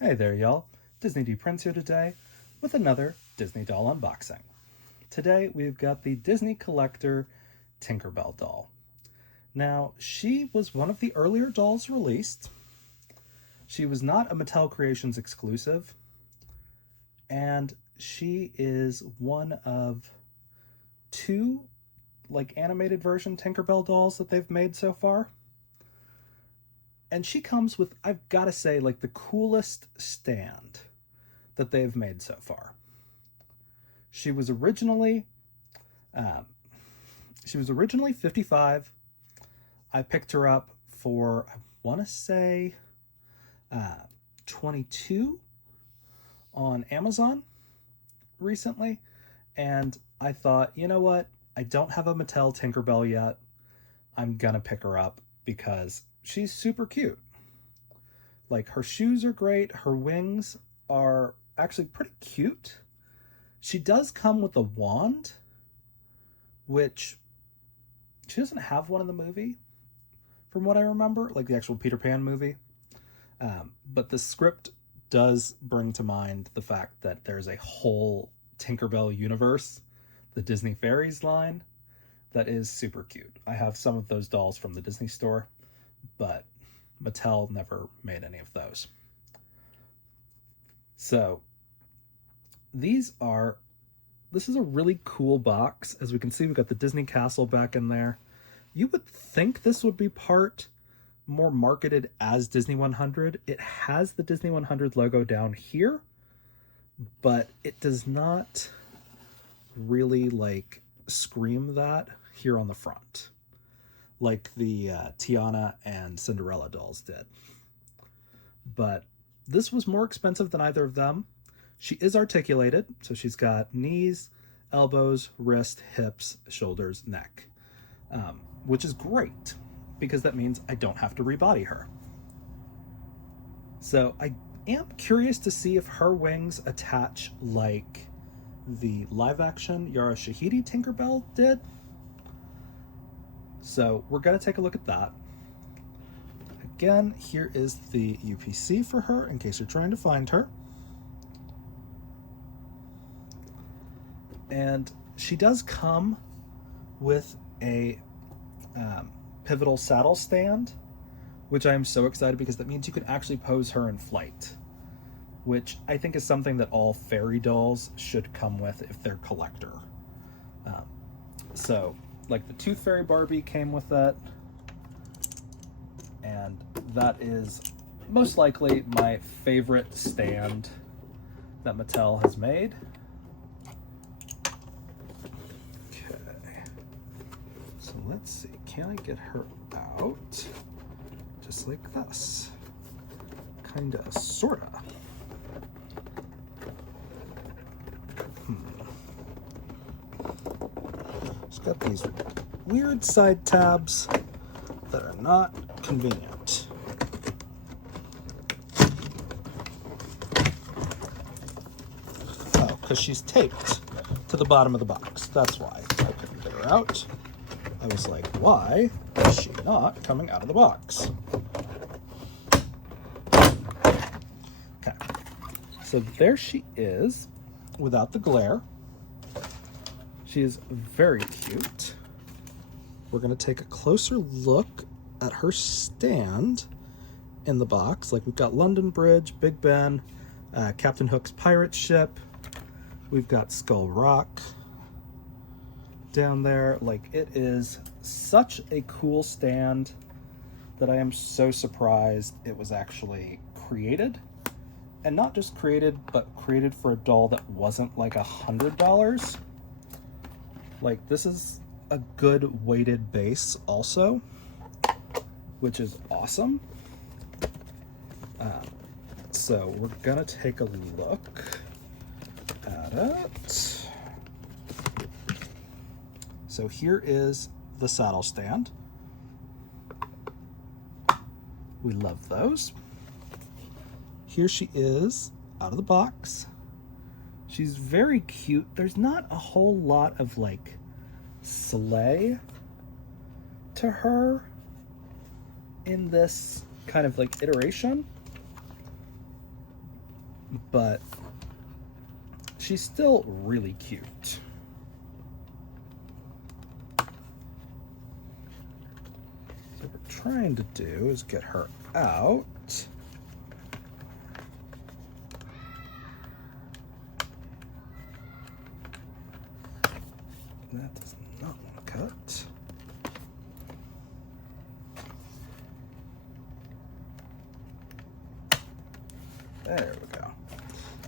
Hey there, y'all. Disney D Prince here today with another Disney doll unboxing. Today we've got the Disney Collector Tinkerbell doll. Now, she was one of the earlier dolls released. She was not a Mattel Creations exclusive, and she is one of two animated version Tinkerbell dolls that they've made so far. And she comes with, I've got to say, the coolest stand that they've made so far. She was originally $55. I picked her up for, I want to say, $22 on Amazon recently. And I thought, you know what? I don't have a Mattel Tinkerbell yet. I'm gonna pick her up because she's super cute. Her shoes are great. Her wings are actually pretty cute. She does come with a wand, which she doesn't have one in the movie, from what I remember, the actual Peter Pan movie. But the script does bring to mind the fact that there's a whole Tinkerbell universe, the Disney Fairies line, that is super cute. I have some of those dolls from the Disney store, but Mattel never made any of those. So this is a really cool box. As we can see, we've got the Disney Castle back in there. You would think this would be more marketed as Disney 100. It has the Disney 100 logo down here, but it does not really scream that here on the front, like the Tiana and Cinderella dolls did. But this was more expensive than either of them. She is articulated, so she's got knees, elbows, wrist, hips, shoulders, neck, which is great because that means I don't have to rebody her. So I am curious to see if her wings attach like the live-action Yara Shahidi Tinkerbell did. So we're going to take a look at that. Again, here is the UPC for her in case you're trying to find her. And she does come with a pivotal saddle stand, which I am so excited because that means you can actually pose her in flight, which I think is something that all fairy dolls should come with if they're collector. So the Tooth Fairy Barbie came with that, and that is most likely my favorite stand that Mattel has made. Okay, so let's see, can I get her out? Just like this. Kinda, sorta. It's got these weird side tabs that are not convenient. Oh, because she's taped to the bottom of the box. That's why I couldn't get her out. I was like, why is she not coming out of the box? Okay, so there she is without the glare. She is very cute. We're going to take a closer look at her stand in the box. We've got London Bridge, Big Ben, Captain Hook's pirate ship. We've got Skull Rock down there. It is such a cool stand that I am so surprised it was actually created. And not just created, but created for a doll that wasn't $100. This is a good weighted base also, which is awesome. So we're gonna take a look at it. So here is the saddle stand. We love those. Here she is out of the box. She's very cute. There's not a whole lot of sleigh to her in this kind of iteration, but she's still really cute. So what we're trying to do is get her out. That does not want to cut. There we go.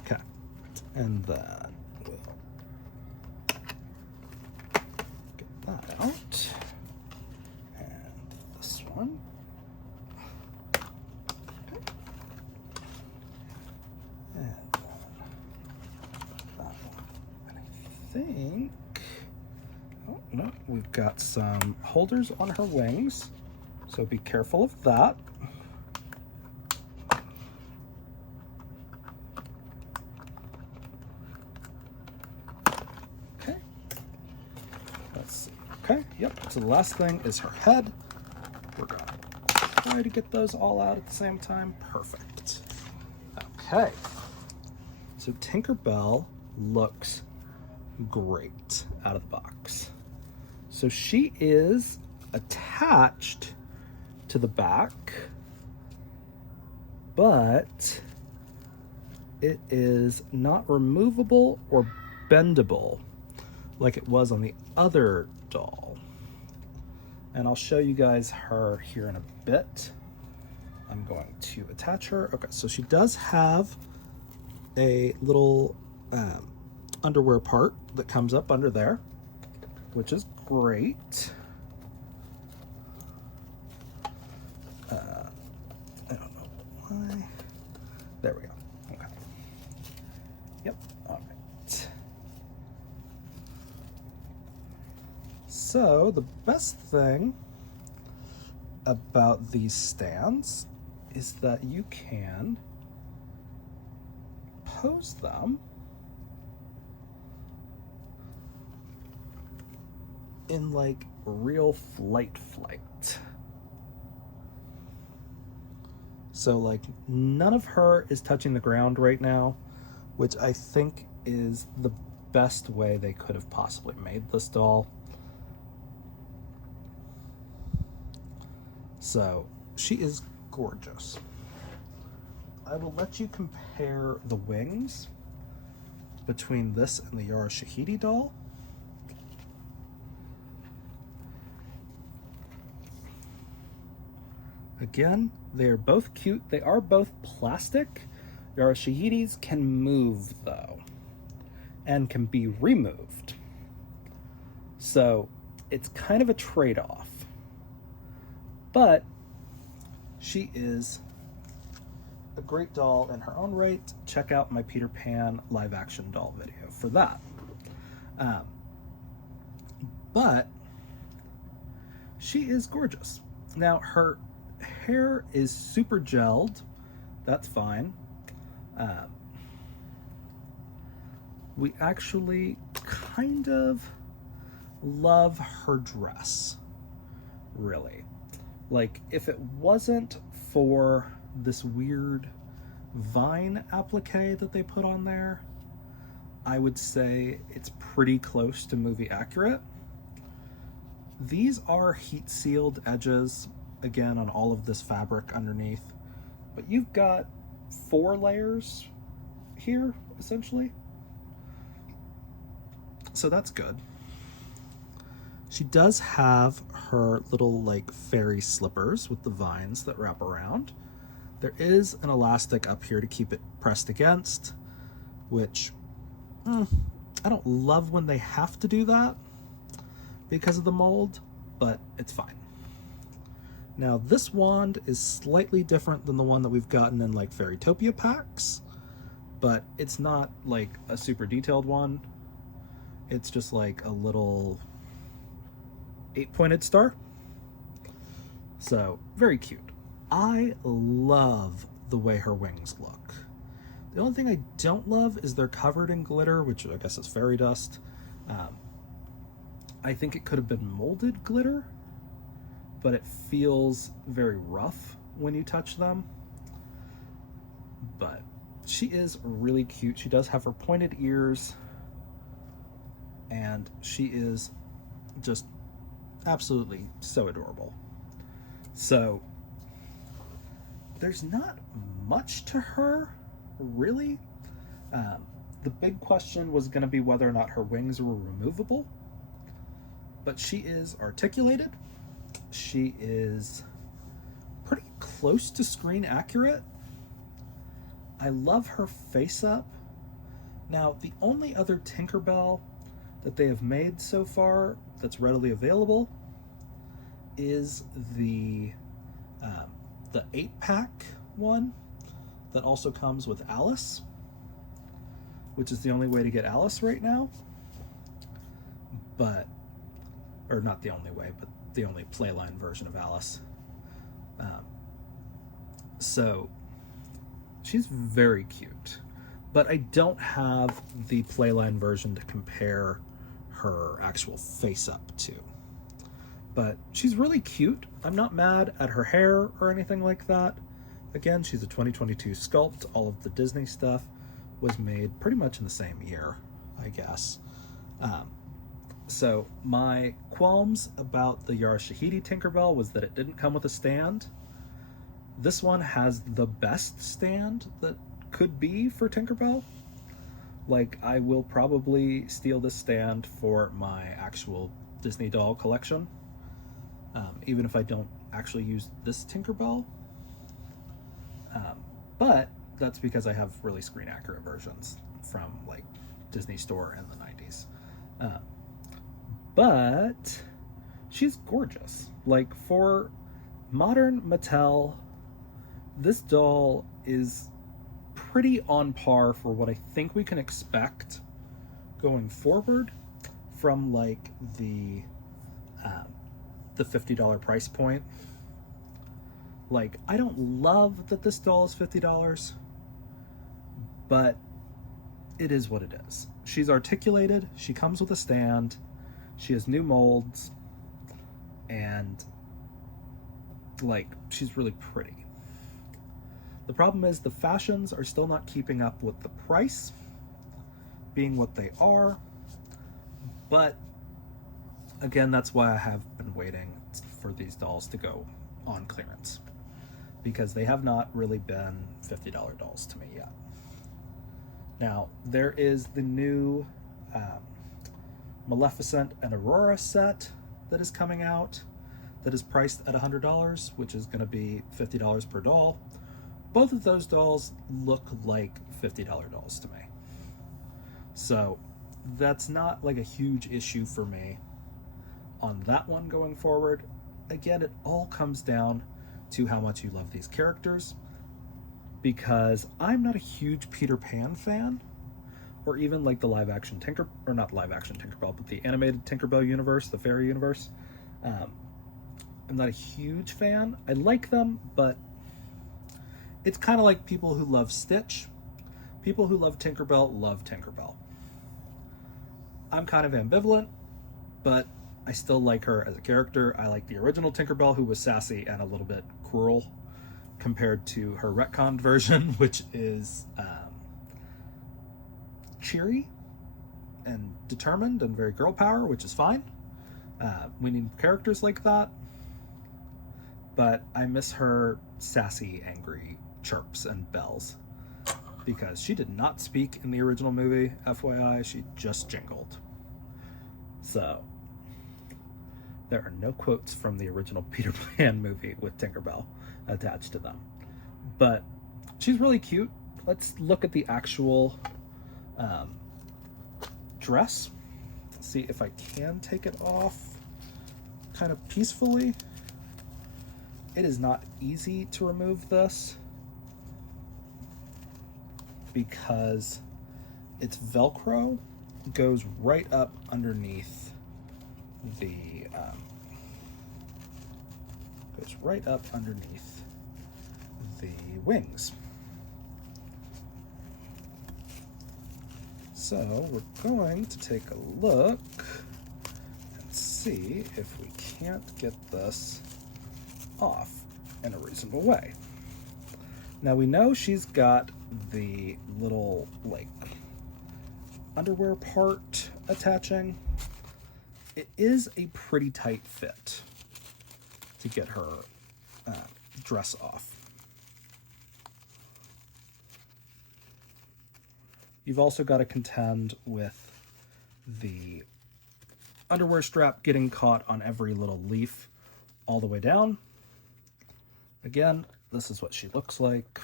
Okay. And then we'll get that out. And this one. Okay. And then that one. And I think, oh no, we've got some holders on her wings, so be careful of that. Okay, let's see. Okay, yep, so the last thing is her head. We're gonna try to get those all out at the same time. Perfect. Okay, so Tinkerbell looks great out of the box. So she is attached to the back, but it is not removable or bendable like it was on the other doll. And I'll show you guys her here in a bit. I'm going to attach her. Okay, so she does have a little underwear part that comes up under there, which is great. I don't know why. There we go. Okay. Yep. All right. So the best thing about these stands is that you can pose them in like real flight. So like none of her is touching the ground right now, which I think is the best way they could have possibly made this doll. So she is gorgeous. I will let you compare the wings between this and the Yara Shahidi doll. Again, they are both cute. They are both plastic. Yara Shahidis can move though, and can be removed. So it's kind of a trade-off. But she is a great doll in her own right. Check out my Peter Pan live action doll video for that. But she is gorgeous. Now her hair is super gelled. That's fine. We actually kind of love her dress, really. Like, if it wasn't for this weird vine applique that they put on there, I would say it's pretty close to movie accurate. These are heat sealed edges, again, on all of this fabric underneath, but you've got 4 layers here, essentially. So that's good. She does have her little like fairy slippers with the vines that wrap around. There is an elastic up here to keep it pressed against, which I don't love when they have to do that because of the mold, but it's fine. Now this wand is slightly different than the one that we've gotten in like Fairytopia packs, but it's not like a super detailed one. It's just like a little 8-pointed star. So very cute. I love the way her wings look. The only thing I don't love is they're covered in glitter, which I guess is fairy dust. I think it could have been molded glitter, but it feels very rough when you touch them. But she is really cute. She does have her pointed ears, and she is just absolutely so adorable. So there's not much to her, really. The big question was going to be whether or not her wings were removable, but she is articulated. She is pretty close to screen accurate. I love her face up. Now, the only other Tinkerbell that they have made so far that's readily available is the 8-pack one that also comes with Alice, which is the only way to get Alice right now. But, or not the only way, but the only playline version of Alice. So she's very cute, but I don't have the playline version to compare her actual face up to. But she's really cute. I'm not mad at her hair or anything like that. Again, she's a 2022 sculpt. All of the Disney stuff was made pretty much in the same year, I guess. So my qualms about the Yara Shahidi Tinkerbell was that it didn't come with a stand. This one has the best stand that could be for Tinkerbell. Like, I will probably steal this stand for my actual Disney doll collection, even if I don't actually use this Tinkerbell. But that's because I have really screen accurate versions from like Disney Store in the 90s. But she's gorgeous. Like, for modern Mattel, this doll is pretty on par for what I think we can expect going forward from like the $50 price point. Like, I don't love that this doll is $50, but it is what it is. She's articulated, she comes with a stand, she has new molds, and like, she's really pretty. The problem is the fashions are still not keeping up with the price, being what they are. But again, that's why I have been waiting for these dolls to go on clearance, because they have not really been $50 dolls to me yet. Now, there is the new Maleficent and Aurora set that is coming out that is priced at $100, which is going to be $50 per doll. Both of those dolls look like $50 dolls to me. So that's not like a huge issue for me on that one going forward. Again, it all comes down to how much you love these characters, because I'm not a huge Peter Pan fan, or even like the live action not live action Tinkerbell, but the animated Tinkerbell universe, the fairy universe. I'm not a huge fan. I like them, but it's kind of like people who love Stitch. People who love Tinkerbell. I'm kind of ambivalent, but I still like her as a character. I like the original Tinkerbell, who was sassy and a little bit cruel, compared to her retconned version, which is cheery and determined and very girl power, which is fine. We need characters like that. But I miss her sassy, angry chirps and bells, because she did not speak in the original movie, FYI, she just jingled. So there are no quotes from the original Peter Pan movie with Tinkerbell attached to them. But she's really cute. Let's look at the actual dress. See if I can take it off kind of peacefully. It is not easy to remove this, because its Velcro goes right up underneath the wings. So we're going to take a look and see if we can't get this off in a reasonable way. Now we know she's got the little like underwear part attaching, it is a pretty tight fit to get her dress off. You've also got to contend with the underwear strap getting caught on every little leaf all the way down. Again, this is what she looks like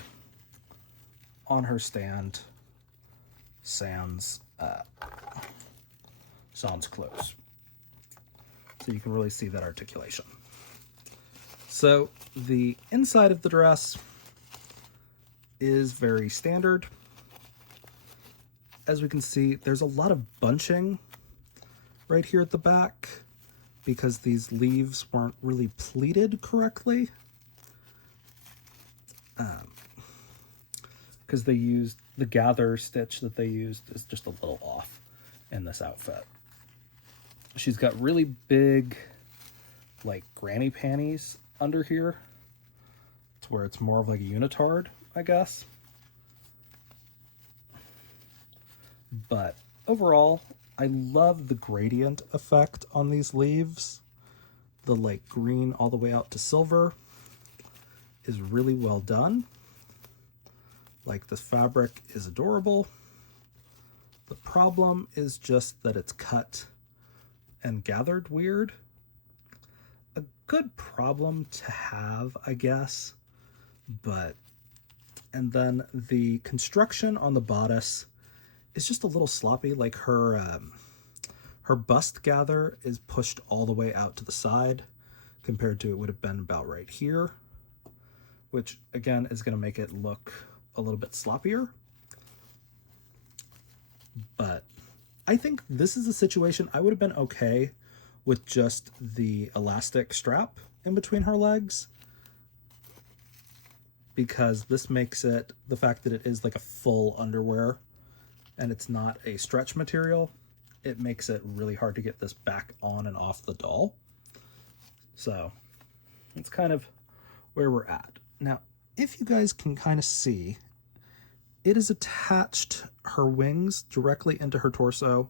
on her stand, sans clothes. So you can really see that articulation. So the inside of the dress is very standard. As we can see, there's a lot of bunching right here at the back because these leaves weren't really pleated correctly. Because they used the gather stitch that they used is just a little off in this outfit. She's got really big, like, granny panties under here. It's where it's more of like a unitard, I guess. But overall, I love the gradient effect on these leaves. The like green all the way out to silver is really well done. Like, this fabric is adorable. The problem is just that it's cut and gathered weird. A good problem to have, I guess, but, and then the construction on the bodice is just a little sloppy. Like her bust gather is pushed all the way out to the side compared to it would have been about right here, which again is going to make it look a little bit sloppier. But I think this is a situation I would have been okay with just the elastic strap in between her legs, because this makes it, the fact that it is like a full underwear and it's not a stretch material, it makes it really hard to get this back on and off the doll. So it's kind of where we're at. Now, if you guys can kind of see, it is attached her wings directly into her torso.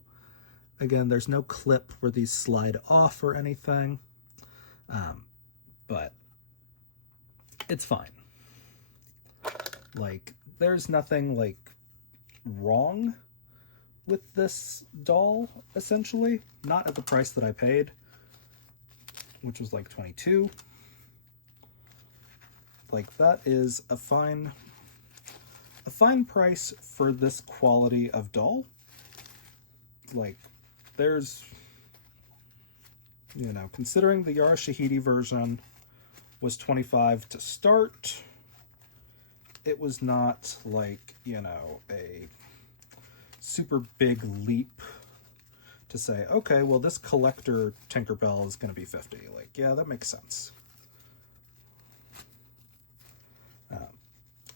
Again, there's no clip where these slide off or anything, but it's fine. Like, there's nothing like wrong with this doll, essentially. Not at the price that I paid, which was like $22. Like, that is a fine price for this quality of doll. Like, there's, you know, considering the Yara Shahidi version was $25 to start, it was not like, you know, a super big leap to say, okay, well, this collector Tinkerbell is going to be $50. Like, yeah, that makes sense.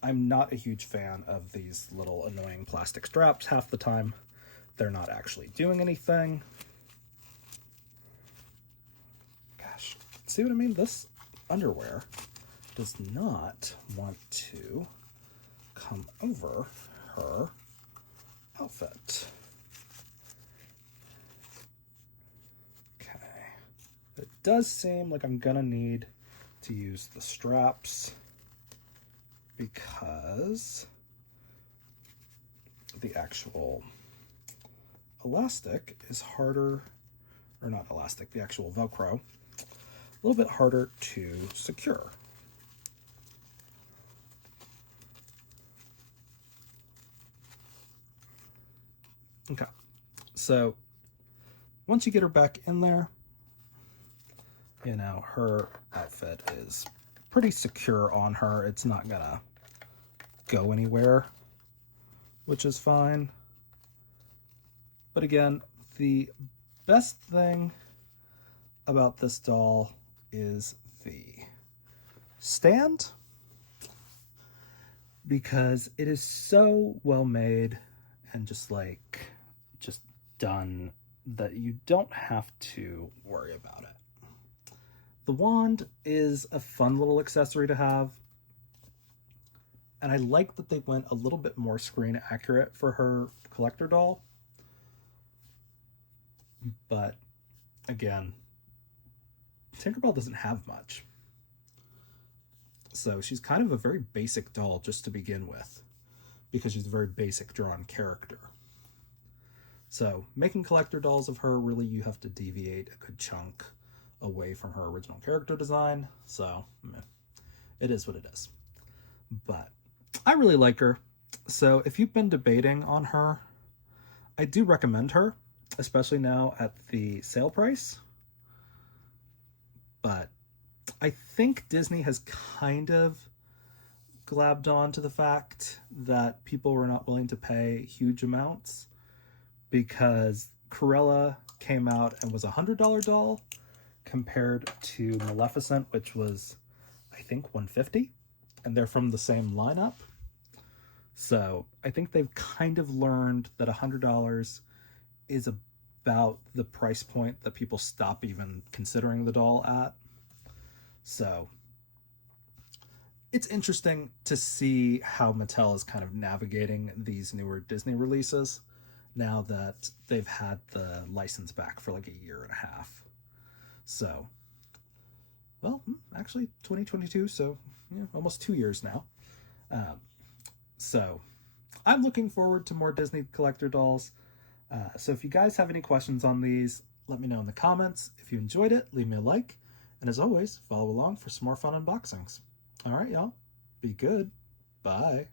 I'm not a huge fan of these little annoying plastic straps. Half the time, they're not actually doing anything. Gosh, see what I mean? This underwear does not want to come over her outfit. Okay. It does seem like I'm gonna need to use the straps because the actual elastic is harder, or not elastic, the actual Velcro, a little bit harder to secure. Okay, so once you get her back in there, you know, her outfit is pretty secure on her. It's not gonna go anywhere, which is fine. But again, the best thing about this doll is the stand, because it is so well made and just done that you don't have to worry about it. The wand is a fun little accessory to have. And I like that they went a little bit more screen accurate for her collector doll. But again, Tinkerbell doesn't have much. So she's kind of a very basic doll just to begin with, because she's a very basic drawn character. So making collector dolls of her, really you have to deviate a good chunk away from her original character design. So it is what it is. But I really like her. So if you've been debating on her, I do recommend her, especially now at the sale price. But I think Disney has kind of glabbed on to the fact that people were not willing to pay huge amounts, because Cruella came out and was a $100 doll compared to Maleficent, which was, I think, $150, and they're from the same lineup. So I think they've kind of learned that $100 is about the price point that people stop even considering the doll at. So it's interesting to see how Mattel is kind of navigating these newer Disney releases now that they've had the license back for like a year and a half. So, well, actually 2022, so yeah, almost 2 years now. So I'm looking forward to more Disney collector dolls. So if you guys have any questions on these, let me know in the comments. If you enjoyed it, leave me a like. And as always, follow along for some more fun unboxings. All right, y'all. Be good. Bye.